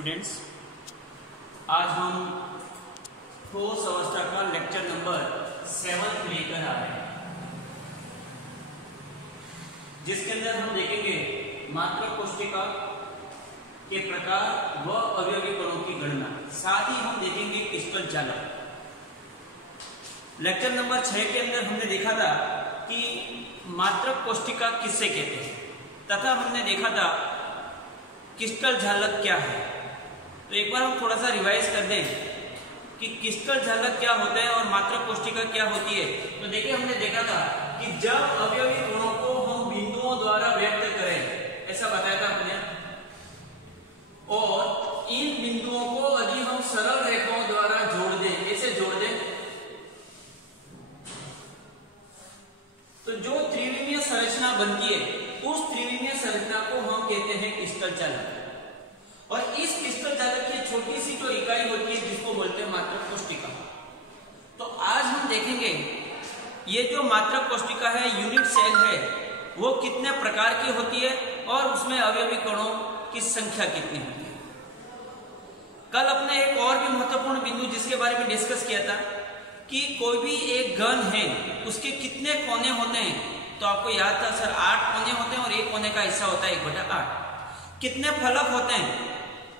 Students, आज हम ठोस अवस्था का लेक्चर नंबर 7 लेकर आ रहे हैं, जिसके अंदर हम देखेंगे मात्रक कोशिका के प्रकार व अवयवी कणों की गणना। साथ ही हम देखेंगे क्रिस्टल जालक। लेक्चर नंबर 6 के अंदर हमने देखा था कि मात्रक कोशिका किससे कहते हैं, तथा हमने देखा था क्रिस्टल जालक क्या है। तो एक बार हम थोड़ा सा रिवाइज कर दें कि क्रिस्टल जालक क्या होता है और मात्रक कोशिका क्या होती है। तो देखिए, हमने देखा था कि जब अवयवी गुणों को हम बिंदुओं द्वारा व्यक्त करें, ऐसा बताया था हमने, और इन बिंदुओं को यदि हम सरल रेखाओं द्वारा जोड़ दें, ऐसे जोड़ दें, तो जो त्रिविमीय संरचना बनती है उस त्रिविमीय संरचना को हम कहते हैं क्रिस्टल जालक। और इस क्रिस्टल जालक की छोटी सी जो इकाई होती है जिसको बोलते हैं मात्रक कोशिका। तो आज हम देखेंगे ये जो मात्रक कोशिका है, यूनिट सेल है, वो कितने प्रकार की होती है और उसमें अवयवी कणों की संख्या कितनी होती है। कल अपने एक और भी महत्वपूर्ण बिंदु जिसके बारे में डिस्कस किया था कि कोई भी एक घन है, उसके कितने कोने होते हैं। तो आपको याद था सर 8 कोने होते हैं और एक कोने का हिस्सा होता है 1/8। कितने फलक होते हैं,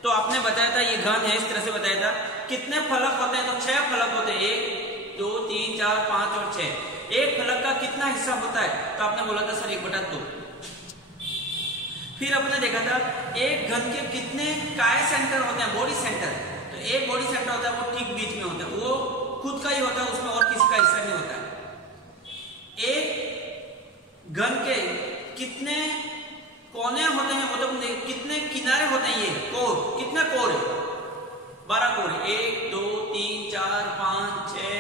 तो आपने बताया था ये घन है, इस तरह से बताया था। कितने फलक होते हैं, तो 6 फलक होते हैं, 1 2 3 4 5 और 6। एक फलक का कितना हिस्सा होता है, तो आपने बोला था सर 1/2। फिर आपने देखा था एक घन के कितने काय सेंटर होते हैं, बॉडी सेंटर। तो एक बॉडी सेंटर होता है वो ठीक बीच में होता है, वो खुद का ही होता है, उसमें और किसी का हिस्सा नहीं होता है। एक घन के कितने कोने होते हैं, मतलब कितने किनारे होते हैं, ये कोर, कितने कोर है, 12 कोर, 1 2 3 4 5 6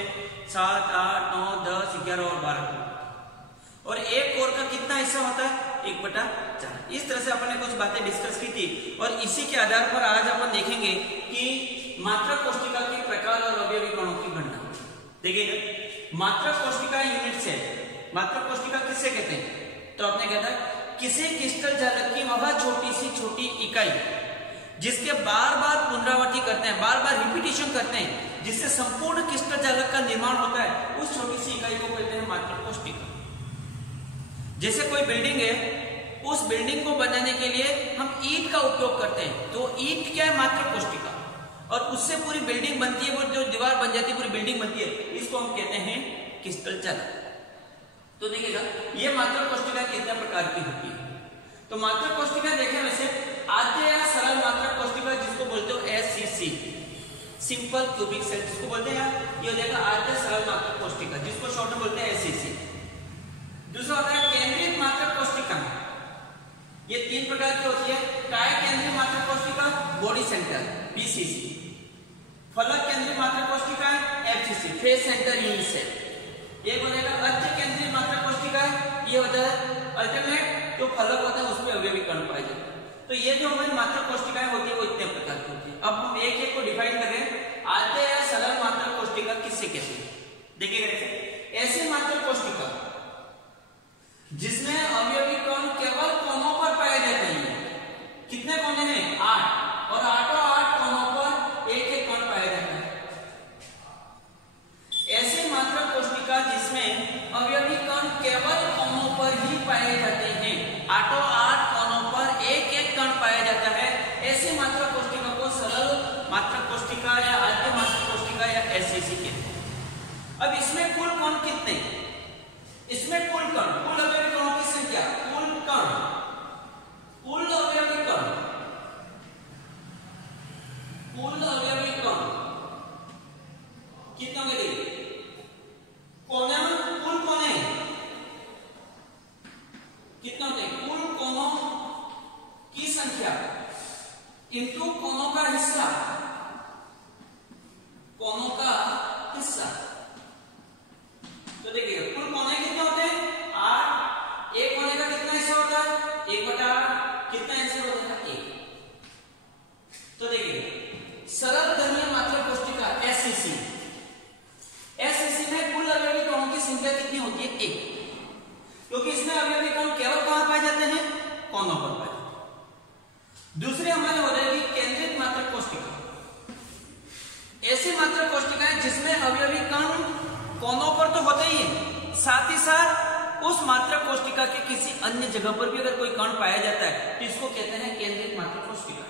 7 8 9 10 11 और 12 कोर। और एक कोर का कितना हिस्सा होता है, 1/4। इस तरह से अपन ने कुछ बातें डिस्कस की थी और इसी के आधार पर आज अपन देखेंगे कि मात्रक कोशिका के प्रकार और अवयवी कणों की गणना। देखिएगा, मात्रक कोशिका यूनिट सेल। मात्रक कोशिका किससे कहते हैं, तो आपने कहा था किसी क्रिस्टल जालक की वह छोटी सी छोटी इकाई जिसके बार बार पुनरावृत्ति करते हैं, बार बार रिपीटिशन करते हैं, जिससे संपूर्ण क्रिस्टल जालक का निर्माण होता है, उस छोटी सी इकाई को कहते हैं मात्रक कोशिका। जैसे कोई बिल्डिंग है, उस बिल्डिंग को बनाने के लिए हम ईंट का उपयोग करते हैं, तो ईंट क्या है, मात्रक कोशिका, और उससे पूरी बिल्डिंग बनती है, वो जो दीवार बन जाती है, पूरी बिल्डिंग बनती है, इसको हम कहते हैं क्रिस्टल जालक। तो देखिएगा ये मात्रक कोशिका कितने प्रकार की होती है। तो मात्रक कोशिका देखें, वैसे आद्य या सरल मात्रक कोशिका जिसको बोलते हो SCC, सिंपल क्यूबिक सेल जिसको बोलते हैं, ये हो जाएगा आद्य सरल मात्रक कोशिका, जिसको शॉर्ट में बोलते हैं SCC। दूसरा होता है केंद्रित मात्रक कोशिका। ये 3 प्रकार की होती है। काय केंद्रीय मात्रक कोशिका, बॉडी सेंटर, BCC। फलक केंद्रीय मात्रक कोशिका, FCC, face centre unit cell. एक हो जाएगा अद्य केंद्रीय मात्रक कोशिका, ये होता है अल्टरनेट, जो फलक होता है उसमें अवयवी कण पाए जाते हैं। तो ये जो हमारी मात्रक कोशिकाएं होती है वो इतने प्रकार की होती है। अब हम एक एक को डिफाइन करें। आद्य या सरल मात्रक कोशिका किससे कहते हैं, देखिएगा, ऐसी मात्रक कोशिका जिसमें अवयवी कण केवल कोनों पर पाए जाते हैं। कितने कोने हैं, 8, और 8 कोनों पर एक एक कण पाया जाता है। ऐसे मात्रक कोशिका जिसमें अवयवी कण केवल कोनों पर ही पाए जाते हैं, 8 कोनों पर एक एक कण पाया जाता है, ऐसे मात्रक कोशिका को सरल मात्रक कोशिका या आद्य मात्रक कोशिका या SCC कहते हैं। अब इसमें कुल कण कितने, इसमें कुल कण, कुल अवयवी कणों की संख्या, कुल कण, कुल अवयवी कण, कुल अवयवी कण कितने होंगे, कोने में कुल कोने कितने होते हैं, कुल कोनों की संख्या इंटू कोनों का हिस्सा, कोनों का हिस्सा। तो देखिए कुल कोने कितने होते हैं, 8। एक कोने का कितना हिस्सा होता है, 1/8। कितना हिस्सा होता है, 1। तो देखिए सरल धर्मीय मात्रक कोशिका SCC, SCC में कुल अवयवी कणों की संख्या कितनी होती है, 1, क्योंकि इसमें अवयवी कण केवल कहां पाए जाते हैं, कोनों पर पाए जाते हैं। दूसरे हमारे हो जाएगी केंद्रित मात्रक उस मात्रक कोशिका के किसी अन्य जगह पर भी अगर कोई कण पाया जाता है तो इसको कहते हैं केंद्रित मात्रक कोशिका।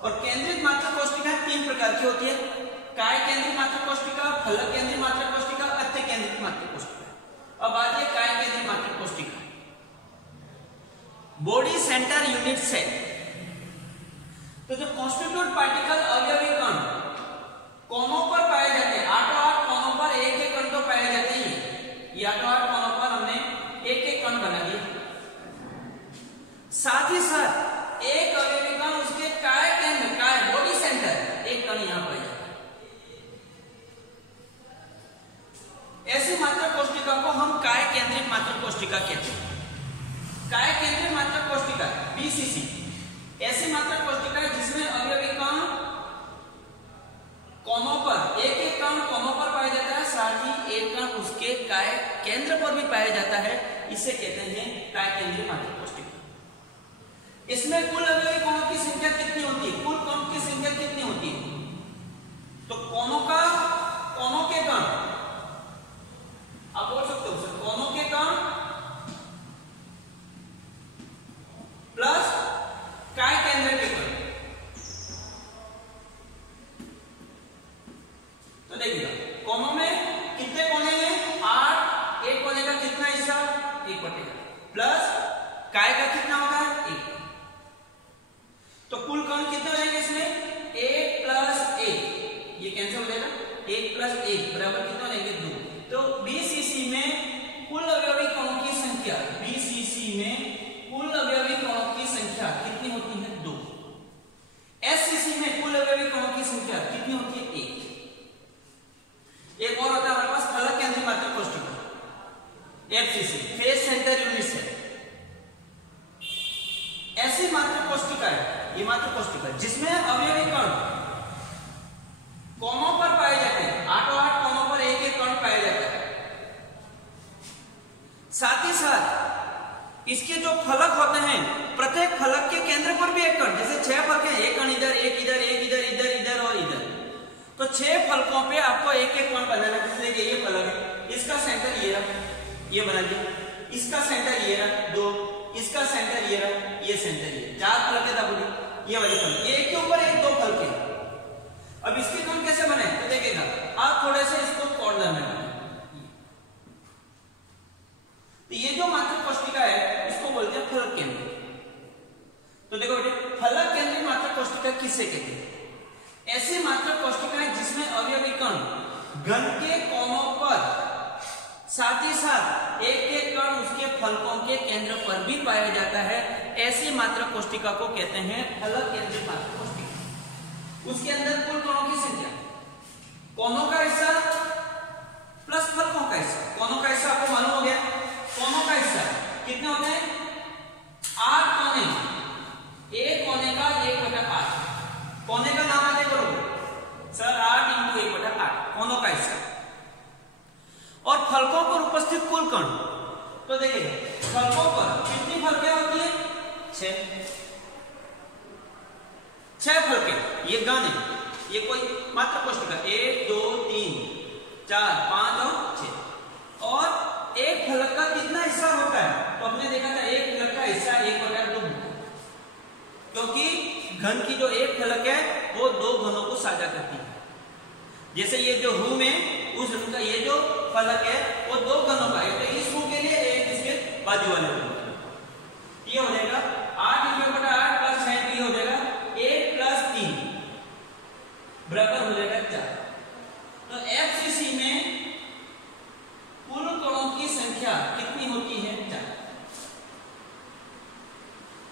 और केंद्रित मात्रक कोशिका 3 प्रकार की होती है, काय केंद्रित मात्रक कोशिका, फलक केंद्रित मात्रक कोशिका, अत्य केंद्रित मात्रक कोशिका। अब आइए काय केंद्रित मात्रक कोशिका। बॉडी सेंटर यूनिट सेल, तो जो कॉन्स्टिट्यूट पार्टिकल अवयवी कण कोनों पर पाए जाते हैं, 8 कोनों पर एक एक कण तो पाए जाते हैं। ये 8 कोनों पर हमने एक एक कण बना दिया। साथ ही साथ एक अवयवी कण उसके काय केंद्र, काय बॉडी सेंटर एक कण यहां पाया जाता है। ऐसी मात्रक कोशिका को हम काय केंद्रित मात्रक कोशिका कहते हैं। काय केंद्रित मात्रक कोशिका बीसीसी ऐसी मात्रक कोशिका है जिसमें अवयवी कण कोनों पर एक एक कण कोनों पर पाया जाता है, साथ ही एक कण उसके काय केंद्र पर भी पाया जाता है। इसे कहते हैं काय केंद्रीय मात्रक कोशिका। इसमें कुल अवयवी कोणों की संख्या कितनी होती है, कुल कोण की संख्या कितनी होती है? तो कोनों के कण आप बोल सकते हो सर, कोनों के कण प्लस काय केंद्र के कण। तो देखिएगा कोनों में कितने कोने हैं, 8, एक कोने का कितना हिस्सा, 1/8 प्लस काय का कितना होगा 1, तो कुल कण कितने हो जाएंगे इसमें 1 + 1, ये कैंसिल हो जाएगा, 1 + 1 बराबर कितना हो जाएंगे 2। तो बीसीसी में कुल अवयवी कणों की संख्या, बीसीसी में कुल अवयवी कणों की संख्या कितनी होती है 2। एससीसी में कुल अवयवी कणों की संख्या कितनी होती है 1। एक और होता है हमारे पास फलक केंद्रीय मात्रक कोशिका, FCC face centre unit cell. ऐसी मात्रक कोशिका है, ये मात्रक कोशिका जिसमें अवयवी कण कोनों पर पाए जाते हैं, 8 कोनों पर एक एक कण पाया जाता है। साथ ही साथ इसके जो फलक होते हैं, प्रत्येक फलक के केंद्र पर भी एक कण, जैसे 6 फलक हैं, एक कण इधर, एक इधर, एक इधर, इधर, इधर और इधर, तो 6 फलकों पे आपको एक एक कण बनाना है। जैसे ये फलक है, इसका सेंटर ये रहा, ये बना दिया, इसका सेंटर ये रहा 2, इसका सेंटर ये रहा, ये सेंटर ये, 4 फलक है तब ये वाले फलक, ये एक के ऊपर एक 2 फलक है। अब इसके कण कैसे बने तो देखिएगा, आप थोड़े से इसको कॉर्नर में बनाए। तो ये जो मात्रक कोशिका है इसको बोलते हैं फलक केंद्र। तो देखो बेटे, फलक केंद्रीय मात्रक कोशिका किसे कहते हैं? ऐसी मात्रक कोशिका है जिसमें अवयवी कण घन के कोनों पर, साथ ही साथ एक एक कण उसके फलकों के केंद्र पर भी पाया जाता है। ऐसी मात्रक कोशिका को कहते हैं फलक केंद्रीय मात्रक कोशिका। उसके अंदर कुल कणों की संख्या, कोनों का हिस्सा प्लस फलकों का हिस्सा। कोनों का हिस्सा आपको मालूम हो गया, कोनों का हिस्सा कितने होते हैं 8 कोने, एक कोने का 1/8, कोने का नाम ऐसे करोगे सर 8 × 1/8 कोनों का हिस्सा। और फलकों पर उपस्थित कुल कण, तो देखिए फलकों पर कितनी फलकें होती है 6 फलकें। ये गण है, ये कोई मात्रक कोशिका 1 2 3 4 5 और 6। और एक फलक का कितना हिस्सा होता है, तो हमने देखा था एक फलक का हिस्सा 1/2, क्योंकि घन की जो एक फलक है वो 2 घनों को साझा करती है। जैसे ये जो हूं में उस का ये जो फलक है वो 2 घनों का है, तो इस हूं के लिए एक इसके बाजू वाले ये हो जाएगा 8 × 1/8 प्लस 6 ये हो जाएगा 1 + 3 बराबर हो जाएगा 4। तो एफसीसी में कुल कणों की संख्या कितनी होती है 4।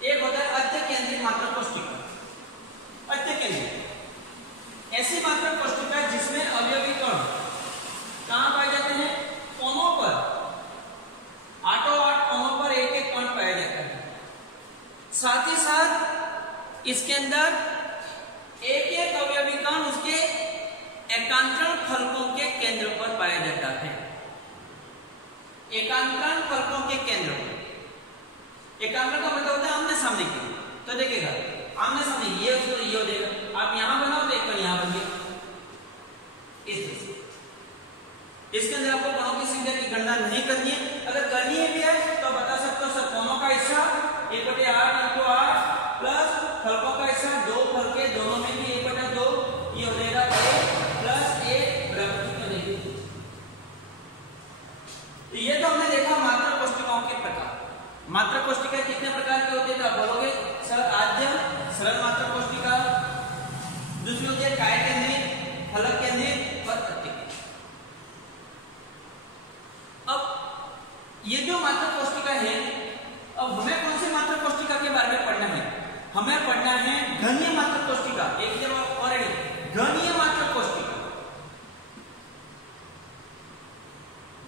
एक होता है अत्य केंद्रित मात्रक कोशिका। अत्य केंद्रित ऐसी मात्रक कोशिका जिसमें अवयवी कण कहां पाए जाते हैं, कोनों पर, 8 कोनों पर एक एक कण पाया जाता है। साथ ही साथ इसके अंदर एक एक अवयवी कण उसके एकांतरण फलकों के केंद्र पर पाया जाता है। एकांतरण फलकों के केंद्र पर, एकांतरण का मतलब होता है आमने सामने की। तो देखिएगा आमने सामने ये हो जाएगा, आप यहां बनाओ तो एक कण यहां बन गया इस तरह से। इसके अंदर आपको कणों की संख्या की गणना नहीं करनी है, अगर करनी है दोनों में भी 1/2, ये हो जाएगा a प्लस a बराबर कितना देंगे। तो ये तो हमने देखा मात्रक कोष्टिकाओं के प्रकार। मात्रक कोष्टिका कितने प्रकार के होते हैं? तो आप बोलोगे सर आद्य सरल मात्रक कोष्टिका, दूसरी होती है काय केंद्रित, फलक केंद्रित और अत्यकेंद्रित। अब ये जो मात्रक कोष्टिका है, अब हमें कौन सी मात्रक कोष्टिका के बारे में पढ़ना है? हमें पढ़ना है घनीय मात्रक कोष्टिका। एक जब और घनीय मात्रक कोष्टिका,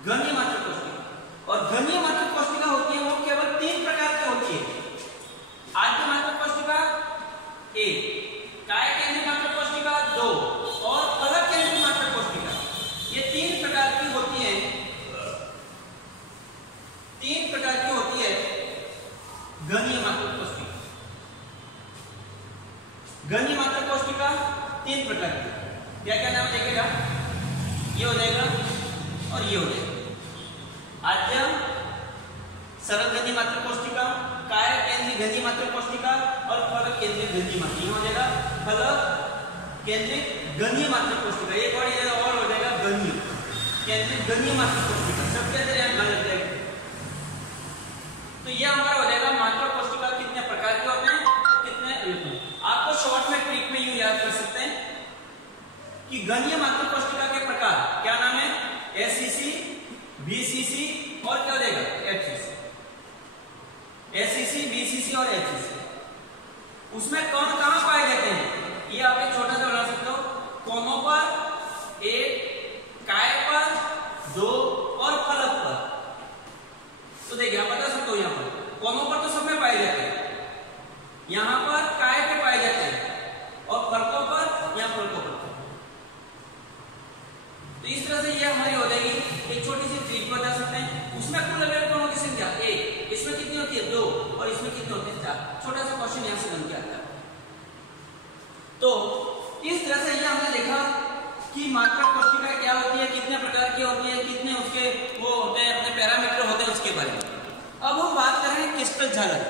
घनीय मात्रक कोष्टिका। और घनीय मात्रक कोष्टिका होती है वो केवल 3 प्रकार की होती है। आद्य मात्रक कोष्टिका 1, काय केंद्रित मात्रक कोष्टिका 2 और फलक केंद्रित मात्रक कोष्टिका। ये 3 प्रकार की होती है, 3 प्रकार की होती है घनीय मात्रक कोष्टिका। घनीय मात्रक कोष्टिका 3 प्रकार की, क्या क्या नाम देखेगा? ये हो जाएगा और ये हो जाएगा। आद्य सरल घनीय मात्रक कोष्टिका, काय केंद्रित घनीय मात्रक कोष्टिका और फलक केंद्रित घनीय मात्रक। ये हो जाएगा फलक केंद्रित घनीय मात्रक कोष्टिका। एक और हो जाएगा घनीय केंद्रित घनीय मात्रक कोष्टिका। सबके अंदर यहाँ लग जाएगा। तो ये हमारा हो जाएगा मात्रक कोष्टिका कितने प्रकार के होते हैं और कितने। आपको शॉर्ट में ट्रिक में यूं याद कर सकते हैं कि घनीय मात्रक कोष्टिका के प्रकार क्या नाम है? एससीसी, बीसीसी और क्या हो जाएगा? एचसीसी। एससीसी, बीसीसी और एचसीसी। उसमें कौन कहां पाए जाते हैं? ये आप एक छोटा सा बना सकते हो। कोनों पर 1, काय पर 2 और फलक पर। तो देखिए आप बता सकते हो, यहाँ पर कोनों पर तो सब में पाए जाते हैं, यहां पर काय पे पाए जाते हैं और फलकों पर यहाँ फलकों पर। तो इस तरह से ये हमारी हो जाएगी एक छोटी सी ट्रिक बता सकते हैं। उसमें कुल इलेक्ट्रॉनों की संख्या 1, इसमें कितनी होती है? 2 और इसमें कितनी होती है? 4। छोटा सा क्वेश्चन यहां से बन के आता है। तो इस तरह से ये हमने देखा कि मात्रक कोष्टिका क्या होती है, कितने प्रकार की होती है, कितने उसके वो होते हैं, अपने पैरामीटर होते हैं, उसके बारे में। अब हम बात करें क्रिस्टल झालक।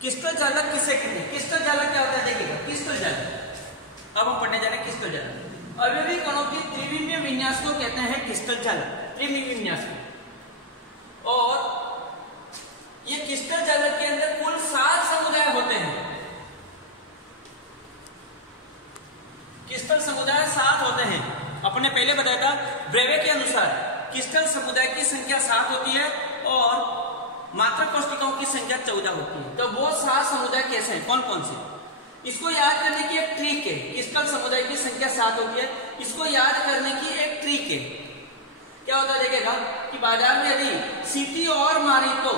क्रिस्टल झालक किसे कहते हैं? क्रिस्टल झालक क्या होता है देखिएगा। क्रिस्टल झालक अब हम पढ़ने जा रहे हैं। क्रिस्टल झालक अवयवी कणों की त्रिविमीय विन्यास को कहते हैं क्रिस्टल झालक, त्रिविमीय विन्यास को। और ये क्रिस्टल झालक के अंदर कुल 7 समुदाय होते हैं। क्रिस्टल समुदाय 7 होते हैं। अपने पहले बताया था ब्रेवे के अनुसार क्रिस्टल समुदाय की संख्या 7 होती है और मात्रक कोष्टिकाओं की संख्या 14 होती है। तो वो 7 समुदाय कैसे हैं, कौन कौन से? इसको याद करने की एक ट्रिक है। क्रिस्टल समुदाय की संख्या 7 होती है, इसको याद करने की एक ट्रिक है। क्या होता है देखिएगा कि बाजार में यदि सीटी और मारितो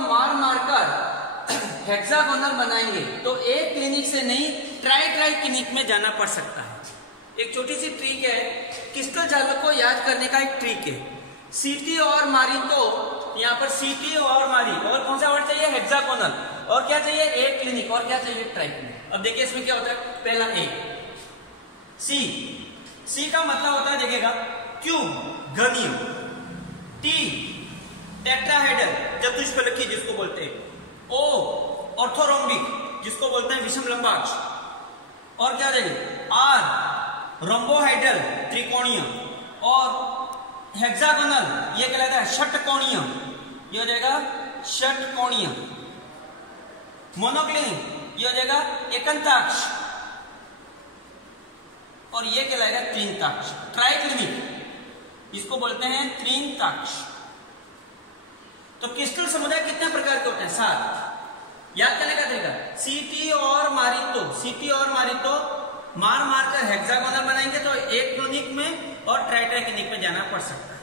मार मारकर हेक्सागोनल बनाएंगे तो एक क्लिनिक से नहीं ट्राई क्लिनिक में जाना पड़ सकता है। एक छोटी सी ट्रिक है, क्रिस्टल झालक को याद करने का एक ट्रिक है। सीटी और मारितो, यहाँ पर सीटी और मारी, और कौन सा वर्ड चाहिए? हेक्सागोनल। और क्या चाहिए? एक क्लिनिक। और क्या चाहिए? Try clinic. अब देखिए इसमें क्या होता है। पहला एक सी का मतलब होता है देखिएगा क्यूब घनीय, टी टेट्राहेड्रल चतुष्फलकीय जिसको बोलते हैं, ओ ऑर्थोरोम्बिक जिसको बोलते हैं विषम लंबाक्ष, और क्या चाहिए? आर रोम्बोहाइड्रल त्रिकोणीय, और हेक्सागोनल ये कहलाता है षटकोणीय, ये हो जाएगा षटकोणीय। मोनोक्लिनिक ये हो जाएगा एकंताक्ष, और ये कहलाएगा त्रिंताक्ष। ट्राइक्लिनिक इसको बोलते हैं त्रिंताक्ष। तो क्रिस्टल समुदाय कितने प्रकार के होते हैं? 7। याद करने का तरीका, सीटी और मारितो मार मारकर हेक्सागोनल बनाएंगे तो एक क्लिनिक में और ट्राई क्लिनिक में जाना पड़ सकता है।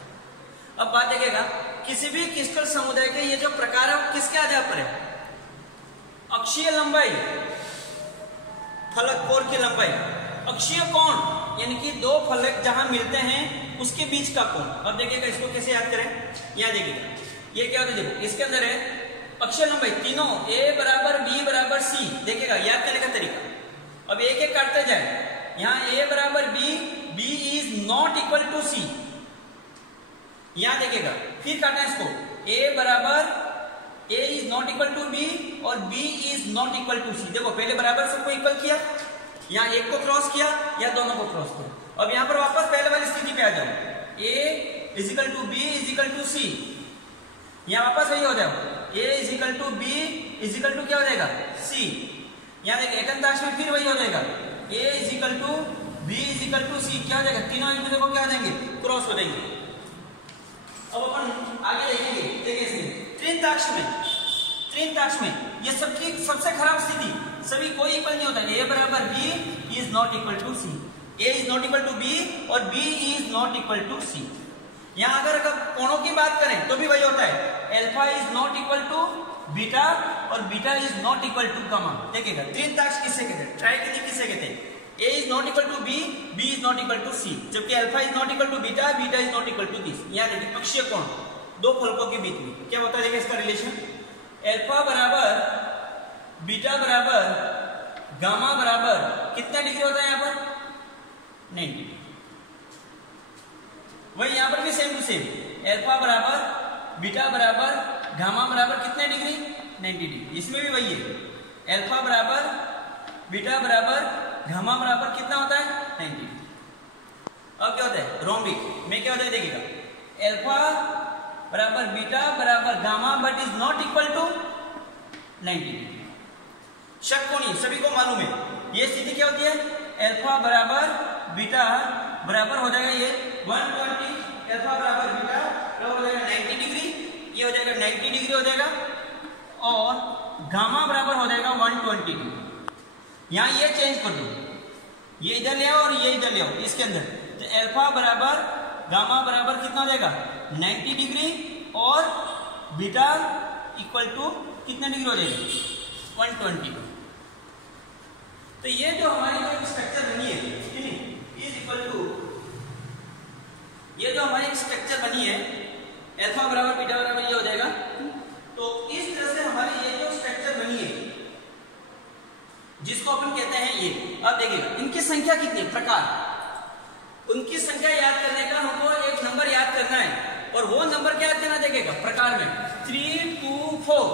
अब बात देखिएगा, किसी भी क्रिस्टल समुदाय के ये जो प्रकार है वो किसके आधार पर है? अक्षीय लंबाई, फलक कोर की लंबाई, अक्षीय कोण यानी कि 2 फलक जहां मिलते हैं उसके बीच का कोण। अब देखिएगा इसको कैसे याद करें। यहां देखिएगा ये क्या होता है, देखो इसके अंदर है अक्षीय लंबाई तीनों a बराबर b बराबर c। देखिएगा याद करने का तरीका। अब एक एक काटते जाए, यहाँ a बराबर b is not equal to c। यहां देखिएगा फिर काटना इसको, a बराबर A is not equal to B और B is not equal to C. देखो पहले बराबर सबको इक्वल किया, यहाँ एक को क्रॉस किया या दोनों को क्रॉस किया। अब यहाँ पर वापस पहले वाली स्थिति पे आ जाओ, A is equal to B is equal to C, यहाँ वापस वही हो जाओ, A is equal to B is equal to क्या हो जाएगा सी। यहाँ देखिए एकंताक्ष में फिर वही हो जाएगा, A is equal to B is equal to C, क्या हो जाएगा, तीनों एक दूसरे को क्या हो जाएंगे, क्रॉस हो जाएंगे। अब अपन आगे देखेंगे, देखिए त्रिंताक्ष में ये सबसे खराब स्थिति, सभी कोई इक्वल नहीं होता, ए बराबर B is not equal to C, A is not equal to B और B is not equal to C. यहाँ अगर कोणों की बात करें तो भी वही होता है, alpha is not equal to beta और beta is not equal to gamma. देखिएगा त्रिंताक्ष किसे कहते हैं, ट्राइगोनल किसे कहते हैं, A is not equal to B, B is not equal to C, जबकि alpha is not equal to beta, beta is not equal to this. यहाँ देखिए अक्षीय कोण दो फलकों के बीच में क्या होता है, देखिए इसका रिलेशन, अल्फा बराबर बीटा बराबर गामा बराबर कितना डिग्री होता है यहाँ पर 90 डिग्री। वही यहाँ पर भी सेम टू सेम, अल्फा बराबर बीटा बराबर गामा बराबर कितने डिग्री 90 डिग्री। इसमें भी वही है, अल्फा बराबर बीटा बराबर गामा बराबर कितना होता है 90 डिग्री। अब क्या होता है रोम्बिक में क्या होता है, देखिएगा अल्फा बराबर बीटा बराबर gamma but is not equal to 90 degree. षटकोणीय सभी को मालूम है, ये स्थिति क्या होती है, अल्फा बराबर बीटा बराबर हो जाएगा ये 120, अल्फा बराबर बीटा बराबर हो जाएगा 90 डिग्री, ये हो जाएगा 90 डिग्री हो जाएगा, और गामा बराबर हो जाएगा 120 डिग्री। यहाँ ये चेंज कर दो, ये इधर ले आओ और ये इधर ले आओ इसके अंदर, तो अल्फा बराबर गामा बराबर कितना हो जाएगा 90 डिग्री और बीटा इक्वल टू कितने डिग्री हो जाएगा 120। तो ये जो हमारी जो स्ट्रक्चर बनी है इज इक्वल टू, ये जो हमारी स्ट्रक्चर बनी है अल्फा बराबर बीटा बराबर ये हो जाएगा। तो इस तरह से हमारी ये जो स्ट्रक्चर बनी है जिसको अपन कहते हैं ये, अब देखिएगा इनकी संख्या कितनी प्रकार, उनकी संख्या याद करने का हमको एक नंबर याद करना है, और वो नंबर क्या याद करना, देखिएगा प्रकार में 3 2 4,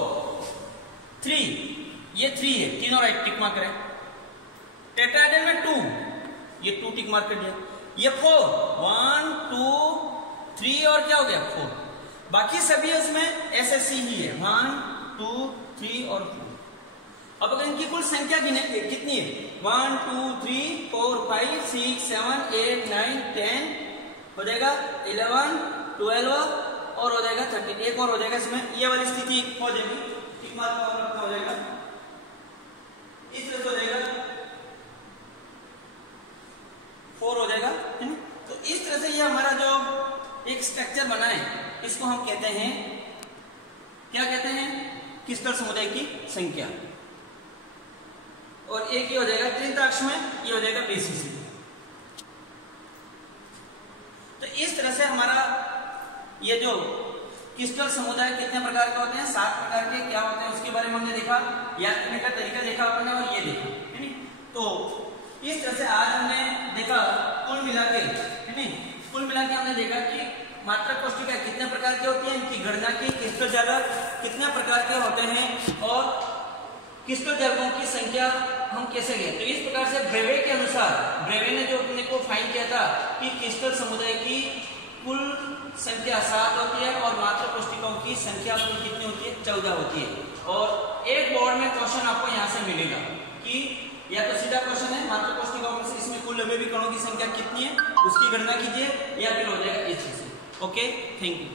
3 ये 3 है, तीनों राइट टिक मार्क करें, टेट्राहेड्रल में 2 ये 2 टिक मार्क कर दिया, ये 4 1 2 3 और क्या हो गया 4, बाकी सभी उसमें एसएससी ही है 1 2 3 और 4। अब अगर इनकी कुल संख्या कितनी है 1 2 3 4 5 6 7 8 9 10 हो जाएगा 11 12 और हो जाएगा 13, एक और हो जाएगा इसमें, ये वाली स्थिति हो जाएगी, टिक मार्क और रखना हो जाएगा, इस तरह से हो जाएगा 4 हो जाएगा, है ना। तो इस तरह से ये हमारा जो एक स्ट्रक्चर बना है इसको हम कहते हैं, क्या कहते हैं, क्रिस्टल समुदाय की संख्या। और एक ये हो जाएगा त्रिंताक्ष में, ये हो जाएगा बीसीसी। तो इस तरह से हमारा ये जो क्रिस्टल समुदाय कितने प्रकार के होते हैं, 7 प्रकार के क्या होते हैं उसके बारे में हमने देखा, याद करने का तरीका देखा आपने और ये देखा, है नी। तो इस तरह से आज हमने देखा कुल मिला के, है नी, कुल मिला के हमने देखा कि मात्रक कोष्ठिका कितने प्रकार की होती है, इनकी गणना की, क्रिस्टल जालक कितने प्रकार के होते हैं और क्रिस्टल जालकों की संख्या हम कैसे गए। तो इस प्रकार से ब्रेवे के अनुसार, ब्रेवे ने जो अपने को फाइंड किया था कि क्रिस्टल समुदाय की कुल संख्या 7 होती है और मात्रक कोष्ठिकाओं की संख्या कुल कितनी होती है 14 होती है। और एक बोर्ड में क्वेश्चन आपको यहाँ से मिलेगा कि या तो सीधा क्वेश्चन है मात्रक कोष्ठिकाओं में से इसमें कुल लंबे विकर्णों की संख्या कितनी है उसकी गणना कीजिए, या फिर हो जाएगा इस चीज से। Okay, thank you.